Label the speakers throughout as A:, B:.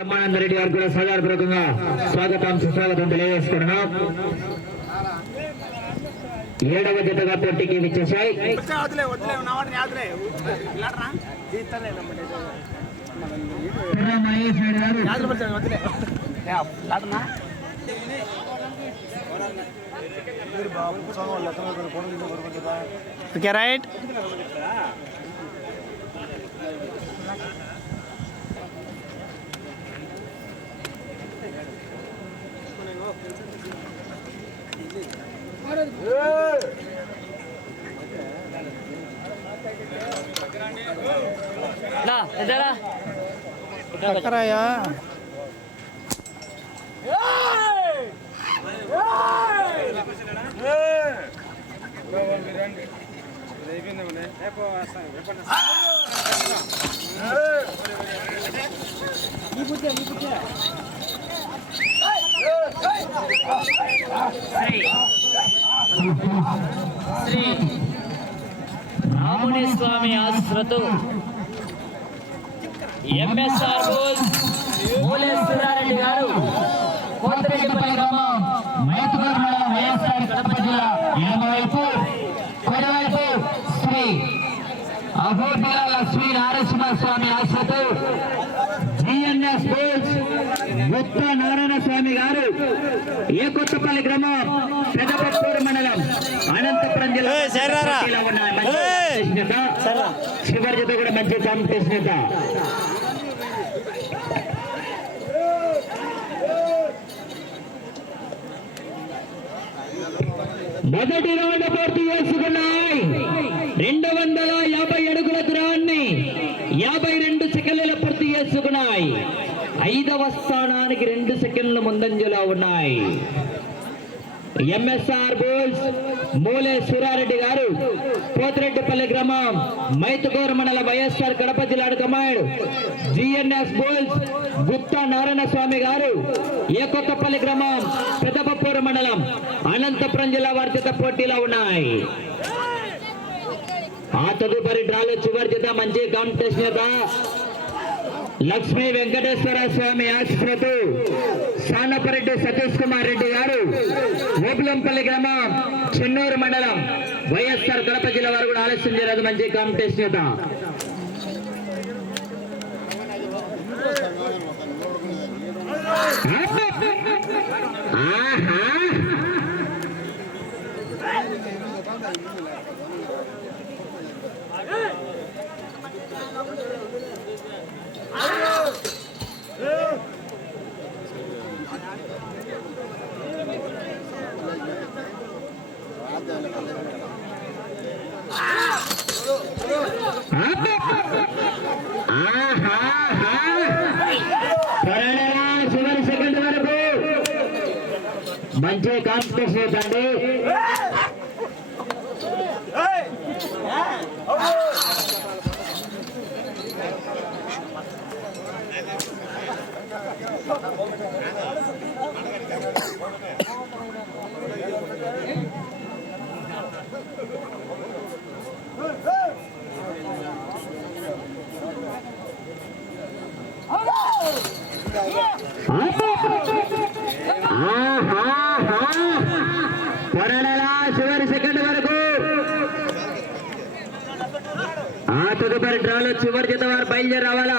A: బ్రహ్మానంద రెడ్డి గారు కూడా సదాపూర్వకంగా స్వాగతం సుస్వాగతం తెలియజేసుకున్నాం ఏడవ జతగా పోటీకి విచ్చేశాయి.
B: వదిలే వదిలే నా వాటిని ఆదులే ఇలాడరా
A: కుర్ర మహేష్ రెడ్డి గారు
B: ఆదులు పడితే వదిలే ఇలాడనా ఓకే రైట్ చక్కరాయా
C: శ్రీ రాముని స్వామి ఆశ్రతు ఎంఎస్ఆర్ బోస్ మూలేశ్వరారెడ్డి గారు కోతరెడ్డిపల్లి గ్రామం మైతుగూరు మండలం వైఎస్ఆర్ కడప జిల్లా ఎడమవైపు కుడివైపు శ్రీ అహోబిల లక్ష్మీ నారసింహ స్వామి ఆశ్రతు జిఎన్ఎస్ బోల్స్
A: ఏ కొత్తపల్లి గ్రామం పెదపప్పూరు మండలం అనంతపురం జిల్లా. కాంపిటీషన్ జత. కూడా మంచి కాంపిటీషన్. మొదటి రౌండ్ పూర్తి చేసుకున్నాయి రెండు వందల యాభై అడుగుల దూరాన్ని యాభై రెండు సెకండ్ల పూర్తి చేసుకున్నాయి ఐదవ స్థానానికి రెండు సెకండ్ల ముందంజలో ఉన్నాయి. ఎంఎస్ఆర్ బోల్స్ మూలే సూరారెడ్డి గారు పోతిరెడ్డిపల్లి గ్రామం మైతుకూరు మండల వైఎస్ఆర్ కడప జిల్లా కమాండ్ జిఎన్ఎస్ బోల్స్ గుప్తా నారాయణ స్వామి గారు ఏకొత్తపల్లి గ్రామం పెద్దపప్పూరు మండలం అనంతపురం జిల్లా వర్ధిత పోటీలో ఉన్నాయి. ఆ తదుపరి డ్రాలో చివరి మంచి కాంపిటీషన్ లక్ష్మీ వెంకటేశ్వర స్వామి ఆశీస్సులతో సానపరెడ్డి సతీష్ కుమార్ రెడ్డి గారు ఓపులంపల్లి గ్రామం చెన్నూరు మండలం వైఎస్ఆర్ కడప జిల్లా వారు కూడా ఆలస్యం చేయరాదు మంచి కాంపిటీషన్ చేత ఆహా ఆహాహా. త్వరగా చివరి సెకండ్ వరకు మంచి కాంపిటీషన్ అవుతుంది ఆహాహా. త్వరగా చివరి సెకండ్ వరకు ఆ తదుపరి డ్రాలో చివరి జత వారు బయలుదేరి రావాలా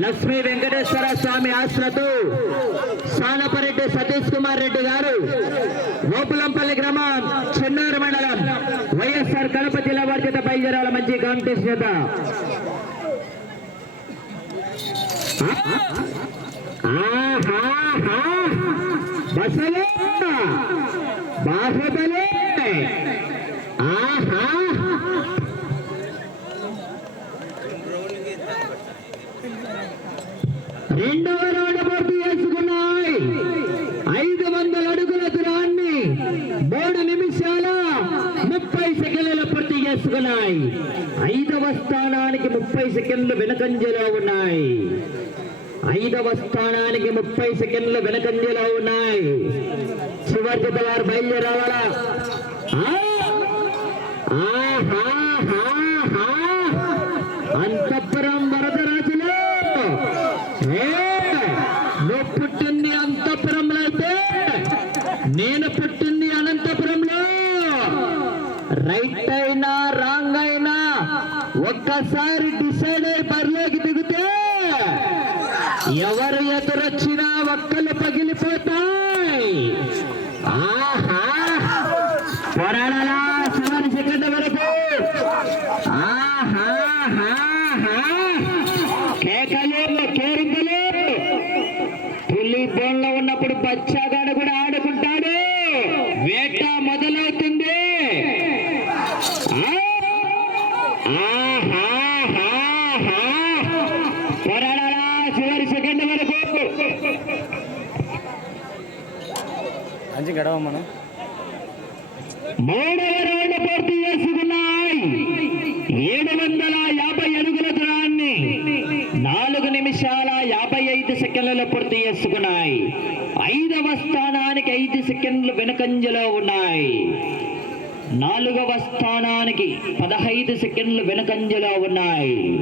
A: లక్ష్మీ వెంకటేశ్వర స్వామి ఆశ్రతు సానపరెడ్డి సతీష్ కుమార్ రెడ్డి గారు ఓపులంపల్లి గ్రామం చెన్నూరు మండలం వైఎస్ఆర్ కడప జిల్లా వారి బయలుదేరాల మంచి కాంపిటీషన్ చేత ఆహాహా. బాహుబలే ఆహా రెండవ రౌండ్ పూర్తి చేసుకున్నాయి. ఐదు వందల అడుగుల దూరాన్ని మూడు నిమిషాల ముప్పై సెకండ్ల పూర్తి చేసుకున్నాయి. ఐదవ స్థానానికి ముప్పై సెకండ్లు వెనకంజలో ఉన్నాయి. ఐదవ స్థానానికి ముప్పై సెకండ్లు వెనకంజలో ఉన్నాయి. చివరి జత వారు ఆహా! ఒక్కసారి డిసైడ్ అయి బరిలోకి దిగితే ఎవరు ఎదురొచ్చినా ఒక్కలు పగిలిపోతాయి. ఆహా! పోరాడాలా చివరి సెకండ్ వరకు. ఆహాహాహా. కేకలు కేరింతలు పులి బోన్లో ఉన్నప్పుడు బచ్చా కూడా ఆడుకుంటాడు వేట మొదలవుతుంది ఆ! ఆహాహాహా. పోరాడాలా చివరి సెకండ్ వరకు
B: అంచి మనం.
A: మూడవ రౌండ్ పూర్తి చేసుకున్నాయి. ఏడు వందల యాభై అడుగుల దూరాన్ని నాలుగు నిమిషాల యాభై ఐదు సెకండ్లలో పూర్తి చేసుకున్నాయి. ఐదవ స్థానానికి ఐదు సెకండ్లు వెనుకంజలో ఉన్నాయి. నాలుగవ స్థానానికి పదహైదు సెకండ్లు వెనుకంజలో ఉన్నాయి.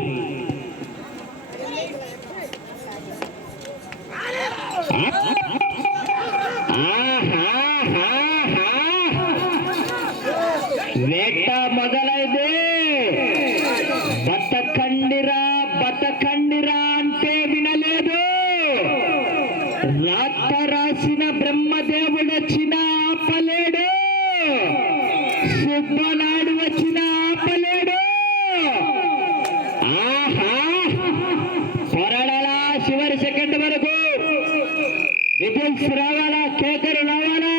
A: విజిల్స్ రావాలా కేకలు రావాలా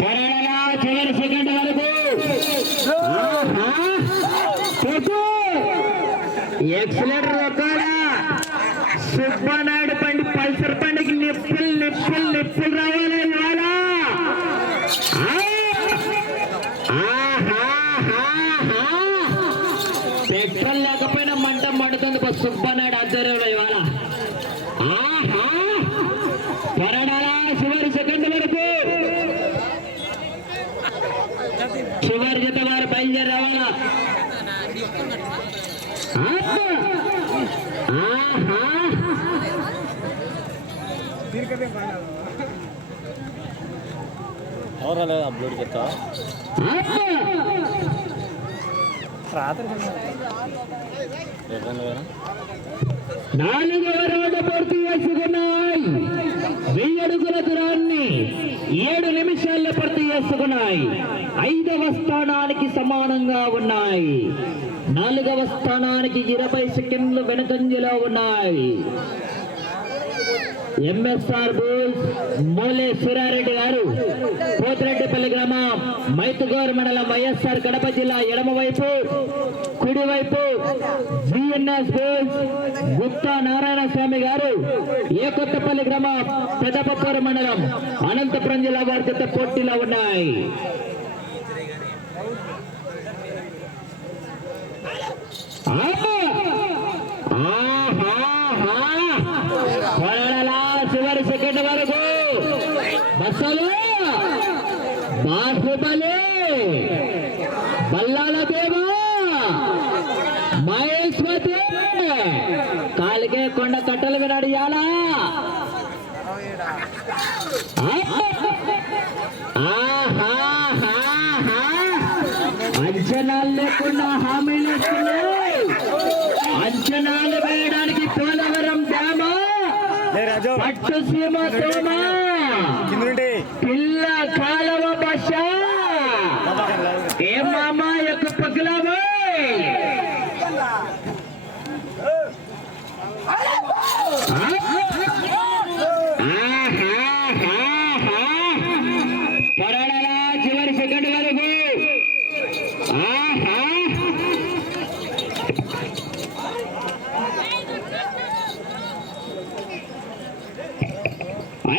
A: పోరాడాలా చివరి సెకండ్ వరకు ఎక్సలెంట్ రొక్కాడా సుబ్బనాయుడు పండి పల్సర్ పండుగ నిప్పులు నిప్పులు నిప్పులు రావాలి ఇవాళ పెట్రోల్ లేకపోయినా మంట మండుతుంది బా సుబ్బనాయుడు ఆధ్వర్యంలో ఇవాళ ఆహా పోరాడాలా చివరి సెకండ్ వరకు చివరి జత వారు బయలుదేరి రావాలా ఆహా
B: ఎవరు లేదు అప్లోడ్ చెప్తా రాత్రి
A: పూర్తి చేసుకున్నాయి. వెయ్యి అడుగుల దూరాన్ని ఏడు నిమిషాల్లో పూర్తి చేసుకున్నాయి. ఐదవ స్థానానికి సమానంగా ఉన్నాయి. నాలుగవ స్థానానికి ఇరవై సెకండ్లు వెనుకంజలో ఉన్నాయి. ఎంఎస్ఆర్ బోల్స్ మోలే సురారెడ్డి గారు పోతిరెడ్డిపల్లి గ్రామం మైతుగోరు మండలం వైఎస్ఆర్ కడప జిల్లా ఎడమవైపు కుడివైపు జిఎన్ఎస్ బోల్స్ గుప్తా నారాయణ స్వామి గారు ఏ కొత్తపల్లి గ్రామం పెద్దపప్పూరు మండలం అనంతపురం జిల్లా వారి పోటీలో ఉన్నాయి. చివరి సెకండ్ వరకు బస్సలు బాహుబలి బల్లాల దేవా మహేశ్వతి కాలికే కొండ కట్టలు వినడియాలా అంచనాలు లేకుండా
B: హామీ
A: పట్టు సీమ తోమ పిల్ల కాలవ భాష. ఏ మామ యొక్క పగలవో? పోరాడాలా చివరి సెకండ్ వరకు ఆహా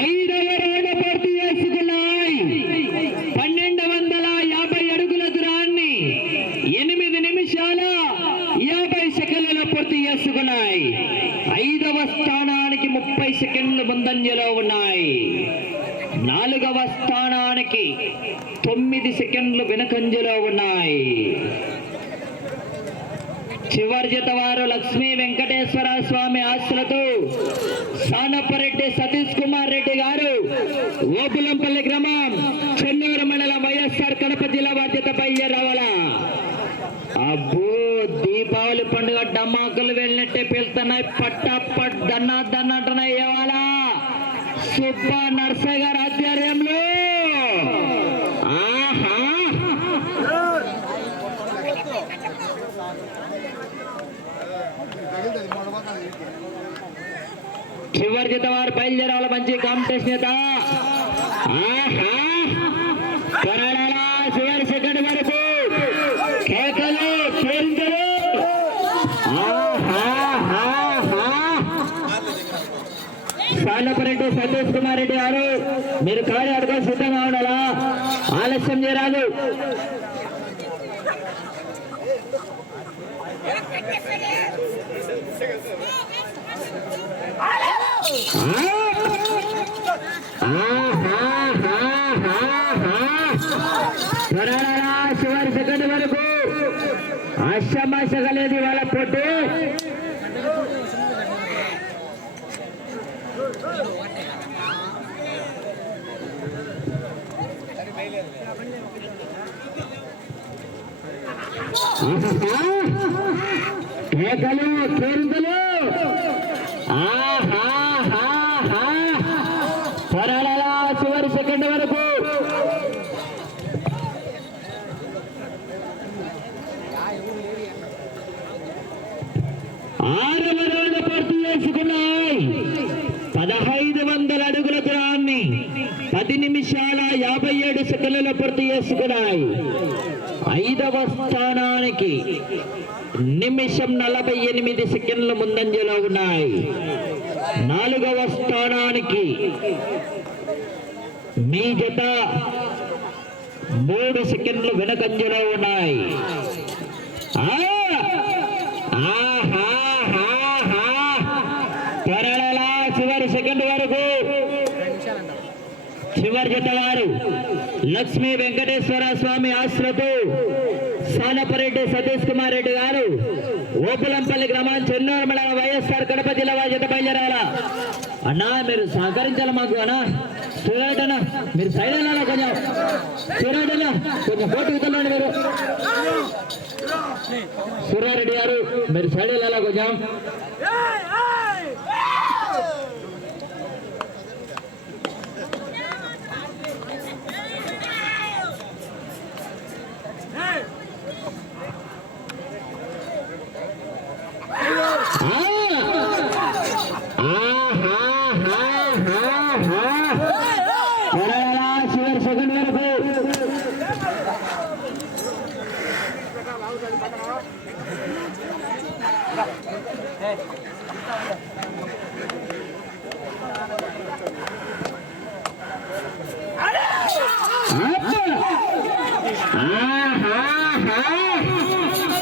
A: ఐదవ రౌండ్ పూర్తి చేసుకున్నాయి పన్నెండు వందల యాభై అడుగుల దూరాన్ని ఎనిమిది నిమిషాల యాభై సెకండ్లలో పూర్తి చేసుకున్నాయి ఐదవ స్థానానికి ముప్పై సెకండ్లు ముందంజలో ఉన్నాయి నాలుగు నాలుగవ స్థానానికి తొమ్మిది సెకండ్లు వెనుకంజలో ఉన్నాయి చివరి జత వారు లక్ష్మీ వెంకటేశ్వర స్వామి ఆశలతో సానపరెడ్డి సతీష్ కుమార్ రెడ్డి గారు ఓపులంపల్లి గ్రామం చెన్నూరు మండలం వైఎస్ఆర్ కడప జిల్లా బాధ్యతపై రావాల అబ్బో దీపావళి పండుగ డమాకులు వెళ్ళినట్టే పెళ్తున్నాయి పట్ట పట్ దన్నా దన్నంటున్నాయి ఇవాళ. సుబ్బ నర్సయ్య గారి ఆధ్వర్యంలో ఆహా చివరి వారు బయలుదేరాల మంచి కాంపిటీషన్ చేత. ఆహా! చివరి సెకండ్ వరకు. కేకలు కేరింతలు. సాలపరెడ్డి సతీష్ కుమార్ రెడ్డి గారు మీరు కాడి సిద్ధంగా ఉండాలా ఆలస్యం చేయరాదు కరాడాల చివరి సెకండ్ వరకు ఆశమాశగా లేదు వాళ్ళ పొట్టు కేకలు కేరింతలు ఆ పరాడాల చివరి సెకండ్ వరకు ఆరవ రౌండ్ పూర్తి చేసుకున్నాయి పదహైదు వందల అడుగుల దూరాన్ని పది నిమిషాల యాభై ఏడు సెకండ్లలో పూర్తి చేసుకున్నాయి ఐదవ స్థానానికి నిమిషం నలభై ఎనిమిది సెకండ్ల ముందంజలో ఉన్నాయి. నాలుగవ స్థానానికి మీ జత మూడు సెకండ్లు వెనకంజలో ఉన్నాయి. ఆ! చివరి సెకండ్ వరకు. చివరి జత వారు లక్ష్మీ వెంకటేశ్వర స్వామి ఆశ్రతు సానపరెడ్డి సతీష్ కుమార్ రెడ్డి గారు ఓపులంపల్లి గ్రామం చెన్నూరు మండలం వైఎస్ఆర్ కడప జిల్లా బాధ్యత జత బయలుదేరాలా? అన్నా మీరు సహకరించాలి మాకు అన్నా. సూర్యారెడ్డి అన్న మీరు సైడ్ అలా కొంచెం. సూర్యారెడ్డి అన్న కొంచెం కోర్టు ఇవ్వండి మీరు. సూర్యారెడ్డి గారు మీరు సైడ్ వెళ్ళాలా కొంచెం చివరి సెకండ్ వరకు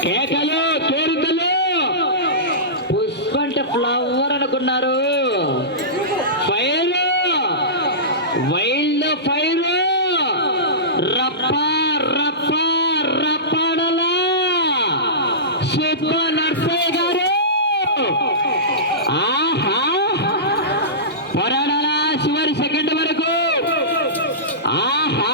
A: కేకలు కేరికలు పుష్ప అంటే ఫ్లవర్ అనుకున్నారు ఫైర్ వైల్డ్ ఫైర్ రప్ప రప్ప రప్పడలా సుబ్బ నర్సయ్య గారు ఆహా పోరాడాలా చివరి సెకండ్ వరకు ఆహా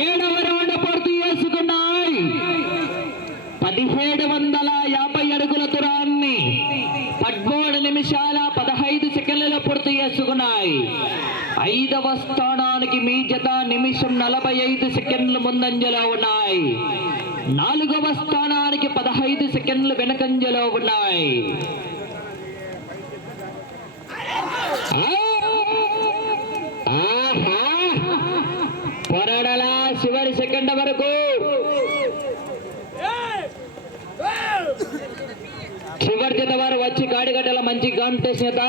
A: ఏడవ రౌండ్ పూర్తి చేసుకున్నాయి పదిహేడు వందల యాభై అడుగుల దూరాన్ని పదమూడు నిమిషాల పదహైదు సెకండ్లలో పూర్తి చేసుకున్నాయి ఐదవ స్థానానికి మీ జత నిమిషం నలభై ఐదు సెకండ్లు ముందంజలో ఉన్నాయి. నాలుగవ స్థానానికి పదహైదు సెకండ్లు వెనకంజలో ఉన్నాయి. ఆహా! పోరాడాలా చివరి సెకండ్ వరకు. చివరి జత వారు వచ్చి గాడిగడ్డల మంచి కాంపిటీషన్ జత.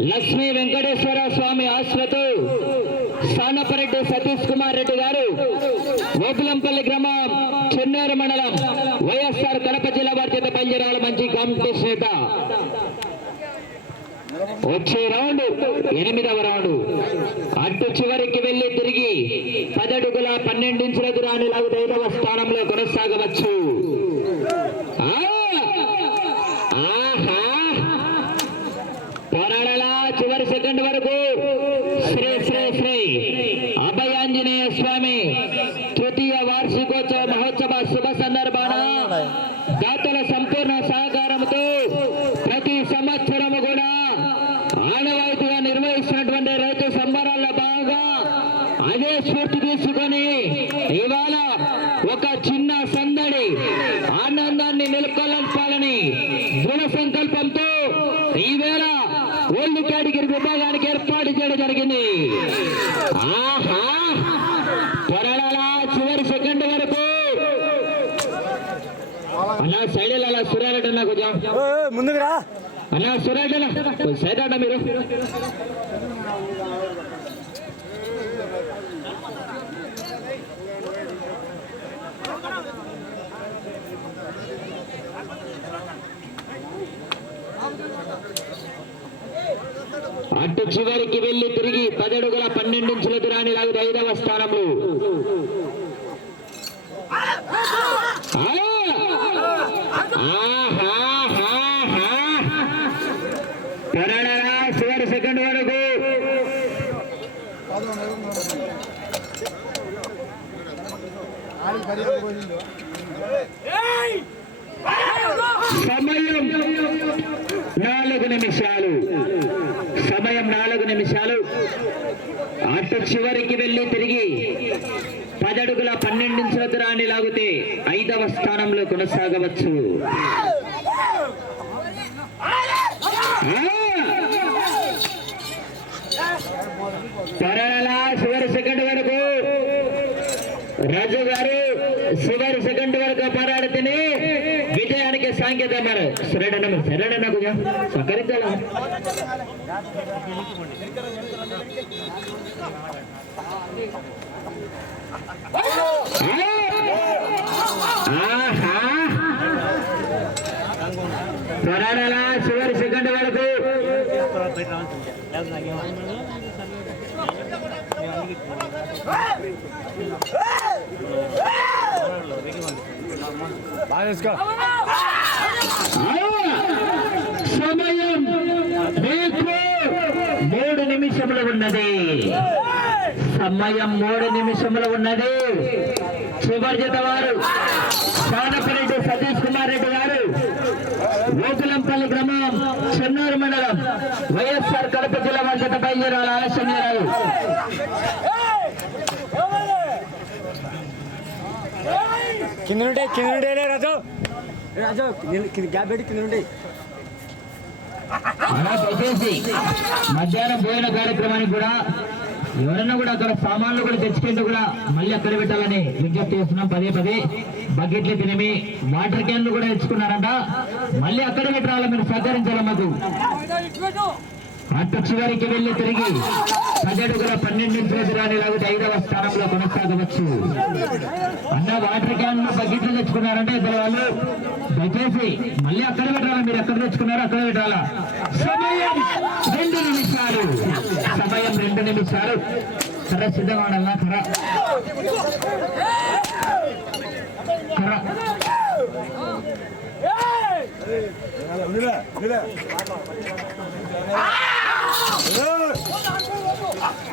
A: లక్ష్మీ వెంకటేశ్వర స్వామి ఆశ్రతో. సానపరెడ్డి సతీష్ కుమార్ రెడ్డి గారు ఓపులంపల్లి గ్రామం చెన్నూరు మండలం వైఎస్ఆర్ కడప జిల్లా వారి చేత పంజరాల మంచి కాంపిటీషన్ నేత. వచ్చే రౌండ్ ఎనిమిదవ రౌండ్. అటు చివరికి వెళ్ళి తిరిగి పదడుగుల పన్నెండించుల దూరాన్ని లాగుతూ ఐదవ స్థానంలో కొనసాగవచ్చు ఆ! ఆహా! పోరాడాలా చివరి సెకండ్ వరకు శ్రీ శ్రీ శ్రీ అభయాంజనేయ స్వామి తృతీయ వార్షికోత్సవ మహోత్సవ శుభ సందర్భాన దాతల సంపూర్ణ సహకారంతో ప్రతి సంవత్సరము కూడా ఆనవాయితీగా నిర్వహిస్తున్నటువంటి రైతు సంబరాల్లో భాగంగా అదే స్ఫూర్తి తీసుకొని ఇవాళ ఒక చిన్న సందడి ఆనందాన్ని నెలకొల్పాలని దృఢ సంకల్పంతో ఈవేళ ఓల్డ్ కేటగిరీ విభాగానికి ఏర్పాటు చేయడం జరిగింది ఆహా త్వరలా చివరి సెకండ్ వరకు అన్నా సైడ్ అలా సురారెడ్డి అన్న కొంచెం
B: ఓ, ఓ, ముందుకు రా
A: అన్నా సురారెడ్డి అన్న కొంచెం సైడ్ మీరు eh, అటు చివరికి వెళ్ళి తిరిగి పదడుగుల పన్నెండించుల దూరాన్ని లాగుతూ ఐదవ స్థానంలో ఆ! ఆహాహాహా! త్వరగా చివరి సెకండ్ వరకు సమయం నాలుగు నిమిషాలు. సమయం నాలుగు నిమిషాలు. అటు చివరికి వెళ్ళి తిరిగి పదడుగుల పన్నెండించుల దూరాన్ని లాగితే ఐదవ స్థానంలో కొనసాగవచ్చు. ఆ! చివరి సెకండ్ వరకు రాజు గారు చివరి సెకండ్ వరకు పోరాడితేనే విజయానికి సాంకేతం మరి సరేడన్న సరేడన్న కొంచెం సహకరించాలా ఆహా త్వరగా చివరి సెకండ్ వరకు
B: బాగా తీసుకో
A: సమయం మీకు మూడు నిమిషములు ఉన్నది. సమయం మూడు నిమిషములు ఉన్నది. చివరి జత వారు శానపరెడ్డి సతీష్ కుమార్ రెడ్డి గారు. ఓకులంపల్లి గ్రామం చెన్నూరు మండలం వైఎస్ఆర్ కడప జిల్లా వారి జత బయలుదేరాలి ఆలస్యం లేదు.
B: కింద ఉంటే కింద ఉంటే రాజు. రాజు కింద- కింద గ్యాప్ పెట్టి కింద ఉంటే
A: అలా దయచేసి మధ్యాహ్నం భోజన కార్యక్రమానికి కూడా ఎవరైనా కూడా అక్కడ సామాన్లు కూడా తెచ్చుకుంటూ కూడా మళ్ళీ అక్కడ పెట్టాలని విజ్ఞప్తి చేస్తున్నాం. పదే పదే బకెట్లు తినమి వాటర్ క్యాన్లు కూడా తెచ్చుకున్నారంట. మళ్ళీ అక్కడ పెట్టాలని మీరు సహకరించాలి మాకు? అధ్యక్ష చివరికి వెళ్ళి తిరిగి పదిహేడుగుల పన్నెండు రాని లాగితే ఐదవ స్థానంలో కొనసాగవచ్చు. అన్న వాటర్ క్యాన్ బకెట్లు తెచ్చుకున్నారంటే ఇద్దరు వాళ్ళు. దయచేసి మళ్ళీ అక్కడ పెట్టాలా? మీరు ఎక్కడ తెచ్చుకున్నారో అక్కడ పెట్టాలా? సమయం రెండు నిమిషాలు. సమయం రెండు నిమిషాలు. కర సిద్ధంగా ఉండాలా? కర్ర?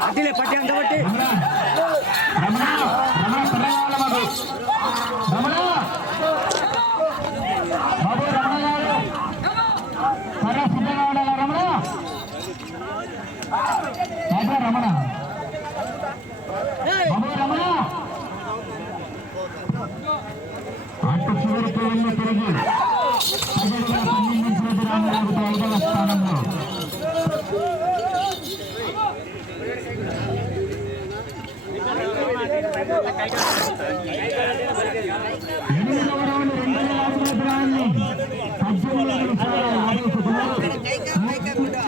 B: అదిలే పట్టి అంత పట్టి
A: రమణ రమణ రమణ కర్ర కావాలా మాకు రమణ బాబు రమణ గారు కర్ర సిద్ధంగా ఉండాలా రమణ రాజా రమణ బాబు రమణ అటు చివరికి వెళ్ళి తిరిగి పదిహేడు పన్నెండు నుంచి ఐదవ స్థానంలో ఎనిమిదవ రౌండ్ రెండు వేల ఆరు దూరాన్ని పద్దెనిమిది నిమిషాల యాభై సెకండ్లు.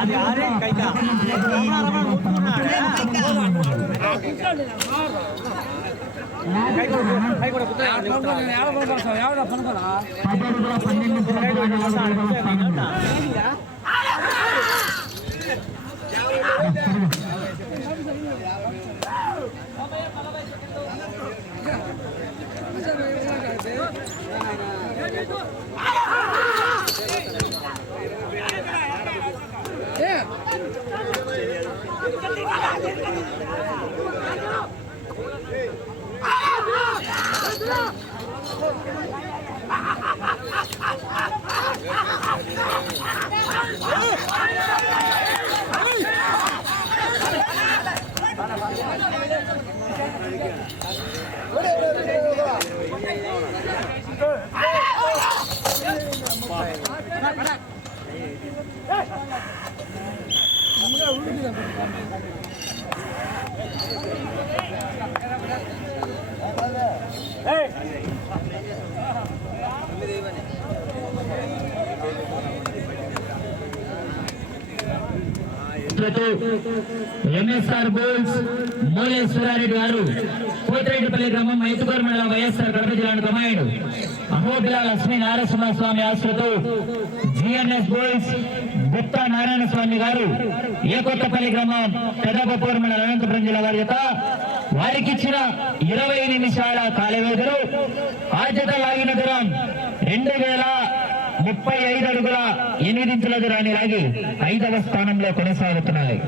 B: అది ఆరే కైకా
A: పది అడుగుల పన్నెండు ఇంచుల ఎంఎస్ఆర్ గోల్స్ మూలేశ్వరారెడ్డి గారు కోతిరెడ్డిపల్లి గ్రామం మైతుకూరు మండలం వైఎస్ఆర్ కడప జిల్లాను కమాయుడు అహోబిలా లక్ష్మీ నారసింహ స్వామి ఆశ్రతో జిఎన్ఎస్ గోల్స్ గుప్తా నారాయణ స్వామి గారు ఏకొత్తపల్లి గ్రామం పెదపూర్ మండలం అనంతపురం జిల్లా వారి యొక్క వారికి ఇచ్చిన ఇరవై నిమిషాల కాల వ్యవధిలో ఆర్జత లాగిన దూరం రెండు వేల ముప్పై ఐదు అడుగుల ఎనిమిది ఇంచుల దూరాన్ని లాగి ఐదవ స్థానంలో కొనసాగుతున్నాయి.